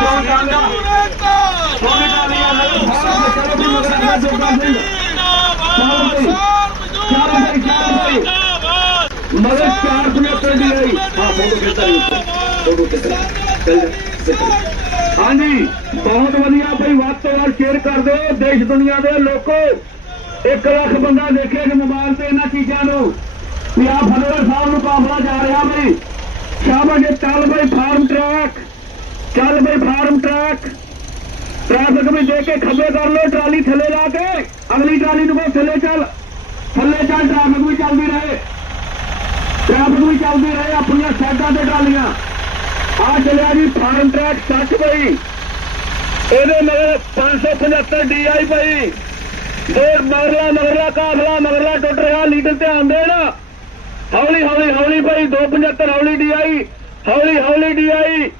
ਦੋ ਟਾਂਗਾ ਛੋਟੀ ਟਾਲੀਆਂ ਨਹੀਂ ਭਾਰਤ ਦੇ ਕਰੋ ਮਗਰ ਅਗਾ ਜੋਗਾ ਸਿੰਘ ਚਾਰ ਬਈ ਚਾਰ ਬਈ ਮਗਰ ਚਾਰ ਸਮੇਤ ਦੀ ਆਈ ਹਾਂ ਫੋਟੋ ਖਿੱਚਾ ਫੋਟੋ ਖਿੱਚਾ ਚੱਲ ਜਾ ਹਾਂਜੀ ਬਹੁਤ ਵਧੀਆ ਬਈ ਵੱਧ ਤੋਂ ਵੱਧ ਸ਼ੇਅਰ ਕਰ ਦਿਓ ਦੇਸ਼ ਦੁਨੀਆ ਦੇ ਲੋਕੋ। 1 ਲੱਖ ਬੰਦਾ ਦੇਖੇ ਕਿ ਮੋਬਾਈਲ ਤੇ ਇਹਨਾਂ ਚੀਜ਼ਾਂ ਨੂੰ। ਵੀ ਆ ਫਤਿਹਗੜ੍ਹ ਸਾਹਿਬ ਨੂੰ ਕਾਫਲਾ ਜਾ ਰਿਹਾ ਬਈ। ਸ਼ਾਬਾਸ਼ ਜੀ, ਚੱਲ ਬਈ ਫਾਰਮ ਟਰੱਕ ਚੱਲ ਬਈ ਫਾਰਮ ਟਰੱਕ। ਟ੍ਰੈਫਿਕ ਵੀ ਦੇਖ ਕੇ ਖੱਬੇ ਕਰ ਲੋ ਟਰਾਲੀ ਥੱਲੇ ਲਾ ਕੇ। ਅਗਲੀ ਟਰਾਲੀ ਨੂੰ ਕਹੋ ਥੱਲੇ ਚੱਲ। ਥੱਲੇ ਚੱਲ ਟ੍ਰੈਫਿਕ ਵੀ ਚੱਲਦੀ ਰਹੇ। ਟ੍ਰੈਫਿਕ ਵੀ ਚੱਲਦੀ ਰਹੇ ਆਪਣੀਆਂ ਸਾਈਡਾਂ ਤੇ ਟਰਾਲੀਆਂ। ਆ ਚੱਲਿਆ ਜੀ ਫਾਰਮ ਟਰੱਕ ਸੱਚ ਬਈ। ਇਹਦੇ ਮਗਰ 575 ਡੀਆਈ ਪਈ ਦੋ ਮਗਰਲਾ ਮਗਰਲਾ ਕਾਫਲਾ, ਮਗਰਲਾ ਟੁੱਟ ਰਿਹਾ, ਲੀਡਰ ਧਿਆਨ ਦੇਣ। ਹੌਲੀ ਹੌਲੀ ਹੌਲੀ ਭਾਈ 275 ਹੌਲੀ ਡੀਆਈ। ਹੌਲੀ ਹੌਲੀ ਡੀਆਈ।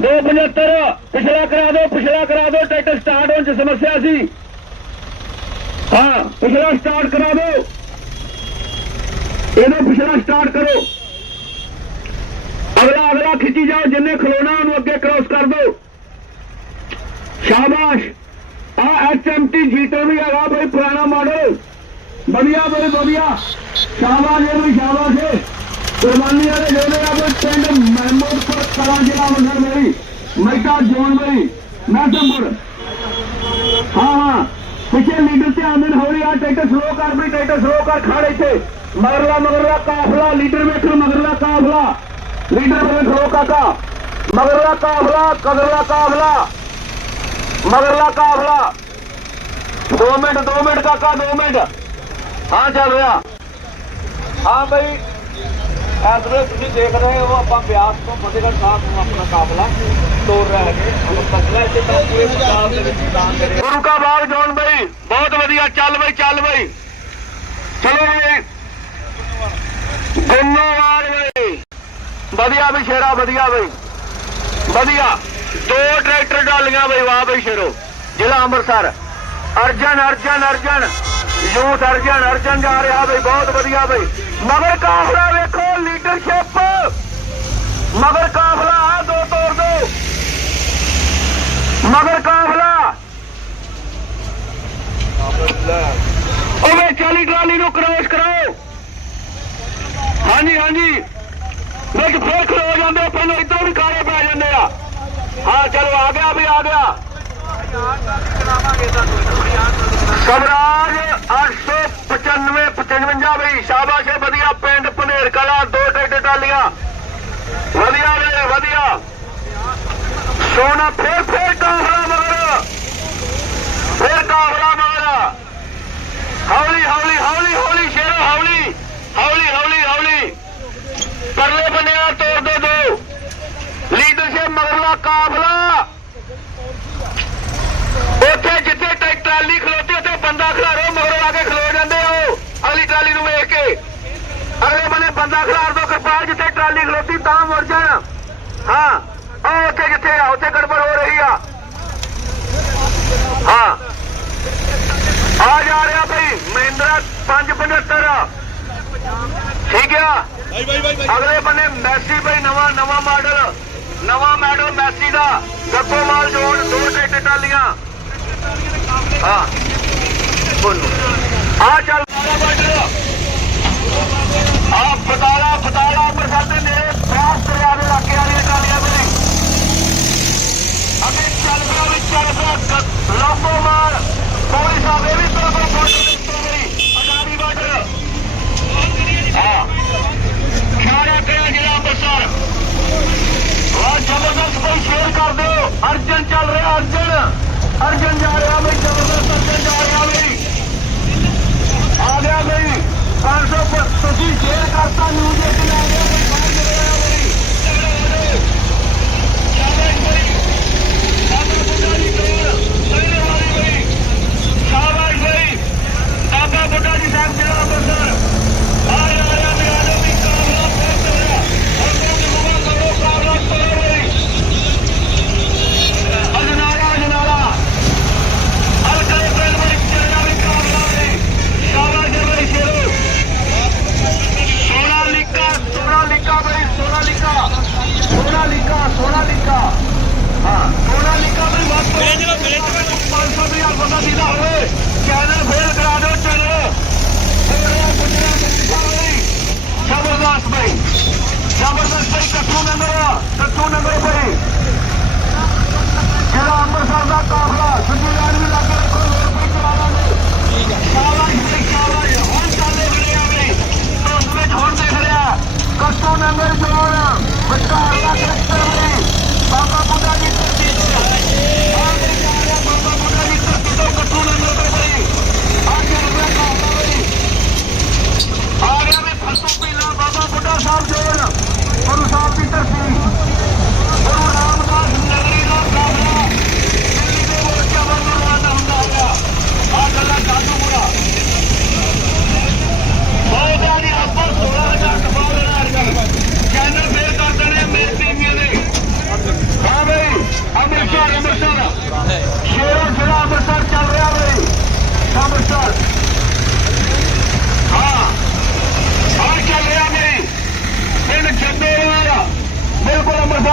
275 ਪਿਛਲਾ ਕਰਾ ਦਿਓ, ਪਿਛਲਾ ਕਰਾ ਦਿਓ, ਟਰੈਕਟਰ ਸਟਾਰਟ ਹੋਣ ਚ ਸਮੱਸਿਆ ਸੀ। ਹਾਂ, ਪਿਛਲਾ ਸਟਾਰਟ ਕਰਾ ਦਿਓ। ਇਹਨੂੰ ਪਿਛਲਾ ਸਟਾਰਟ ਕਰੋ। ਅਗਲਾ ਅਗਲਾ ਖਿੱਚੀ ਜਾਓ, ਜਿੰਨੇ ਖਲੋਣਾ, ਉਹਨੂੰ ਅੱਗੇ ਕ੍ਰੋਸ ਕਰ ਦਿਓ। ਸ਼ਾਬਾਸ਼। ਆ ਐਚਐਮਟੀ ਜੀਟੋ ਵੀ ਹੈਗਾ ਬਈ, ਪੁਰਾਣਾ ਮਾਡਲ ਵਧੀਆ ਬਈ, ਵਧੀਆ। ਸ਼ਾਬਾਸ਼, ਇਹ ਵੀ ਸ਼ਾਬਾਸ਼। ਹੈ ਕੁਰਬਾਨੀਆਂ ਦੇ ਜੋੜੇ ਆ ਬਈ, ਪਿੰਡ ਮਹਿਮੂਦਪੁਰ ਕਲਾਂ ਜ਼ਿਲ੍ਹਾ ਮੰਡਲ ਬਈ ਮੈਕਾ ਜੋਨ ਬਈ ਨਾਸਮਪੁਰ ਹਾਂ ਹਾਂ ਪਿੱਛੇ ਲੀਡਰ ਧਿਆਨ ਦੇਣ ਹੌਲੀ ਆ ਟਰੈਕਟਰ ਸਲੋ ਕਰ ਬਈ ਟਰੈਕਟਰ ਸਲੋ ਕਰ ਖੜ ਇੱਥੇ ਮਗਰਲਾ ਮਗਰਲਾ ਕਾਫਲਾ ਲੀਡਰ ਵੇਖੋ ਮਗਰਲਾ ਕਾਫਲਾ ਲੀਡਰ ਵੇਖ ਖਲੋ ਕਾਕਾ ਮਗਰਲਾ ਕਾਫਲਾ ਕਦਰਲਾ ਕਾਫਲਾ ਮਗਰਲਾ ਕਾਫਲਾ 2 ਮਿੰਟ 2 ਮਿੰਟ ਕਾਕਾ 2 ਮਿੰਟ ਹਾਂ ਤੁਸੀਂ ਦੇਖ ਰਹੇ ਹੋ, ਆਪਾਂ ਬਿਆਸ ਤੋਂ ਫਤਿਹਗੜ੍ਹ ਸਾਹਿਬ ਨੂੰ ਆਪਣਾ ਕਾਫਲਾ ਤੋਰ ਰਹੇ ਹੈਗੇ। ਆਪਾਂ ਇੱਥੇ ਤਾਂ ਪੂਰੇ ਪੰਜਾਬ ਦੇ ਵਿੱਚ ਐਲਾਨ ਕਰਿਆ ਗੁਰੂ ਕਾ ਬਾਗ ਜੋਨ ਬਈ, ਬਹੁਤ ਵਧੀਆ, ਚੱਲ ਬਈ ਚੱਲ ਬਈ। ਚਲੋ ਬਈ ਗੁੰਨੋਵਾਲ ਬਈ। ਵਧੀਆ ਬਈ ਸ਼ੇਰਾ, ਵਧੀਆ ਬਈ। ਵਧੀਆ। ਦੋ ਟਰੈਕਟਰ ਡਾਲੀਆਂ ਬਈ, ਵਾਹ ਬਈ ਸ਼ੇਰੋ। ਜ਼ਿਲ੍ਹਾ ਅੰਮ੍ਰਿਤਸਰ। ਅਰਜਨ ਅਰਜਨ ਅਰਜਨ। ਯੂਥ ਅਰਜਨ ਅਰਜਨ ਜਾ ਰਿਹਾ ਬਈ ਬਹੁਤ ਵਧੀਆ ਬਈ। ਮਗਰ ਕਾਫਲਾ ਵੇਖੋ ਲੀਡਰਸ਼ਿਪ ਮਗਰ ਕਾਫਲਾ ਆ ਦੋ ਤੋੜ ਦੋ। ਮਗਰ ਕਾਫਲਾ। ਉਹਵੇਂ ਚਾਲੀ ਟਰਾਲੀ ਨੂੰ ਕ੍ਰੋਸ ਕਰਾਓ। ਹਾਂਜੀ ਹਾਂਜੀ। ਵਿੱਚ ਫੇਰ ਖਲੋ ਜਾਂਦੇ ਆ, ਪਹਿਲਾਂ ਇੱਧਰੋਂ ਵੀ ਕਾਰੇ ਪੈ ਜਾਂਦੇ ਆ। ਹਾਂ ਚਲੋ ਆ ਗਿਆ ਵੀ ਆ ਗਿਆ। ਸਵਰਾਜ 895 55 ਵੀ। ਸ਼ਾਬਾਸ਼ ਵਧੀਆ ਪਿੰਡ ਪਨੇਰ ਕਲਾ, ਦੋ ਟਰੈਕਟਰ ਟਾਲੀਆਂ। ਵਧੀਆ ਵੇ ਵਧੀਆ। ਸੋਨਾ, ਫੇਰ ਫੇਰ ਕਾਫਲਾ ਮਗਰ ਫੇਰ ਕਾਫਲਾ ਮਗਰ ਹੌਲੀ ਹੌਲੀ ਹੌਲੀ ਹੌਲੀ, ਸ਼ੇਰ, ਹੌਲੀ। ਹੌਲੀ ਹੌਲੀ ਹੌਲੀ। ਪਰਲੇ ਬੰਨਿਆ ਤੋੜ ਦੋ ਦੋ। ਲੀਡਰਸ਼ਿਪ ਮਗਰਲਾ ਕਾਫਲਾ ਉੱਥੇ ਜਿੱਥੇ ਟਰੈਕ ਟਰਾਲੀ ਖਲੋਤੀ, ਉੱਥੇ ਬੰਦਾ ਖਲਾਰੋ ਮਗਰੋਂ ਆ ਕੇ ਖਲੋ ਜਾਂਦੇ ਹੋ ਅਗਲੀ ਟਰਾਲੀ ਨੂੰ ਵੇਖ ਕੇ ਅਗਲੇ ਬੰਨੇ ਬੰਦਾ ਖਲਾਰ ਦੋ ਕਿਰਪਾਲ ਜਿੱਥੇ ਟਰਾਲੀ ਖਲੋਤੀ ਤਾਂ ਮੁੜ ਜਾਣ। ਹਾਂ ਉਹ ਉੱਥੇ ਜਿੱਥੇ ਆ? ਉੱਥੇ ਗੜਬੜ ਹੋ ਰਹੀ ਆ। ਹਾਂ। ਆ ਜਾ ਰਿਹਾ ਬਈ ਮਹਿੰਦਰਾ 575 ਠੀਕ ਆ? ਅਗਲੇ ਬੰਨੇ ਮੈਸੀ ਬਈ ਨਵਾਂ ਨਵਾਂ ਮਾਡਲ। ਨਵਾਂ ਮਾਡਲ ਮੈਸੀ ਦਾ। ਗੱਗੋ ਮਾਲ ਜੋੜ ਦੋ ਟਰੈਕਟਰ ਟਾਲੀਆਂ ਹਾਂ। ਆ ਚੱਲ। ਮਾਡਲ ਆ ਬਤਾਲਾ ਬਤਾਲਾ ਅੰਮ੍ਰਿਤਸਰ ਦੇ ਨੇੜੇ ਫਰਾਸ ਦਰਿਆ ਦੇ ਇਲਾਕੇ ਵਾਲੀਆਂ ਟਾਲੀਆਂ ਬਈ ਅੱਗੇ ਚੱਲ ਪਿਆ ਵੀ ਚੱਲ ਪਿਆ।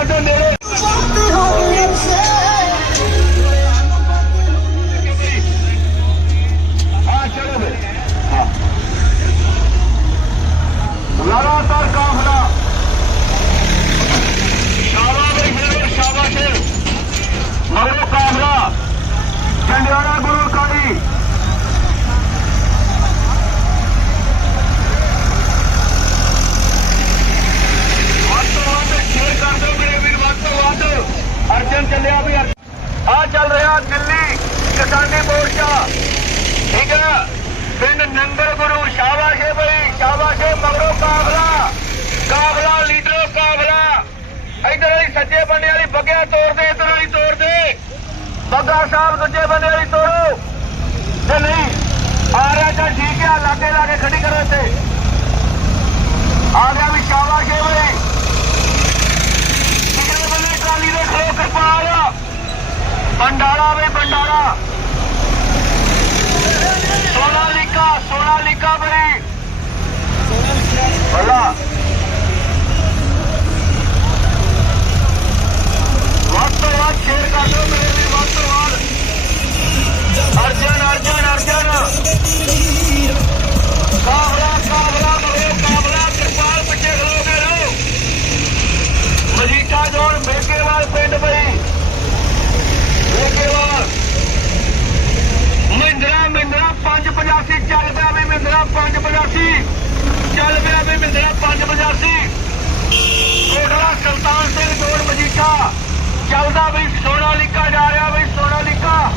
কাটো নেড়ে ਸਰਦਾਰ ਸਾਹਿਬ ਦੂਜੇ ਬੰਦੇ ਵੀ ਤੋੜੋ। ਜੇ ਨਹੀਂ, ਆ ਰਿਹਾ ਤਾਂ ਠੀਕ ਆ, ਲਾਗੇ ਲਾਗੇ ਖੜੀ ਕਰੋ ਇੱਥੇ। ਆ ਗਿਆ ਵੀ ਸ਼ਾਬਾਸ਼ ਏ ਬਈ। ਕਿਹੜੇ ਬੰਦੇ ਟਰਾਲੀ ਦੇ ਖਲੋ ਕਿਰਪਾਲ। ਬੰਡਾਲਾ ਵੇ ਬੰਡਾਲਾ ਸੋਨਾਲੀਕਾ ਸੋਨਾਲੀਕਾ ਬਈ ਬੱਲਾ 85 ਚੱਲ ਪਿਆ ਵੀ ਮਿੰਦਰਾ 585 ਕੋਟਲਾ ਸੁਲਤਾਨ ਸਿੰਘ ਰੋਡ ਮਜੀਠਾ। ਚੱਲਦਾ ਵੀ ਸੋਨਾ ਲਿਕਾ ਜਾ ਰਿਹਾ ਵੀ ਸੋਨਾ ਲਿਕਾ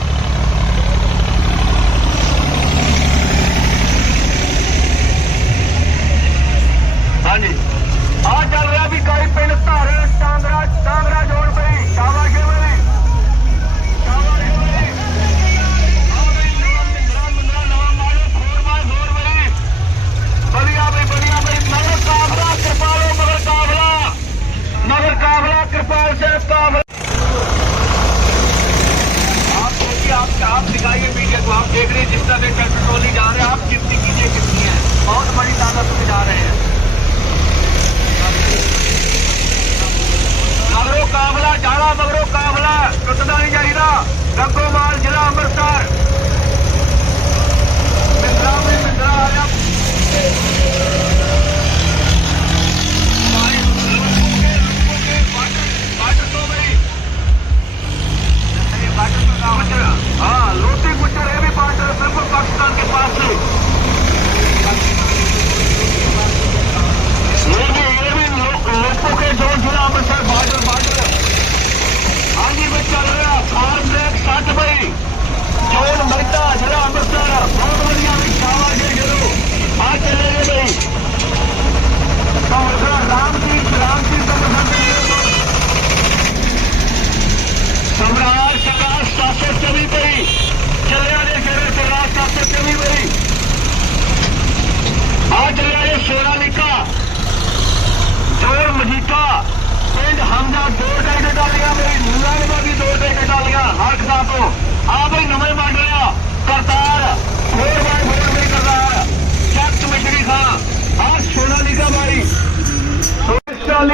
लेखपाल से स्टाफ आप देखिए आप आप दिखाइए मीडिया को आप देख रहे हैं जिस तरह कल पेट्रोलिंग जा रहे हैं आप कितनी कीजिए कितनी है बहुत बड़ी ताकत में जा रहे हैं मगरों काफला जाना मगरों काफला टुटना नहीं चाहिए रखो ਤੋਂ। ਆ ਬਈ ਨਵੇਂ ਮਾਡਲ ਆ। ਕਰਤਾਰ ਫੋਰ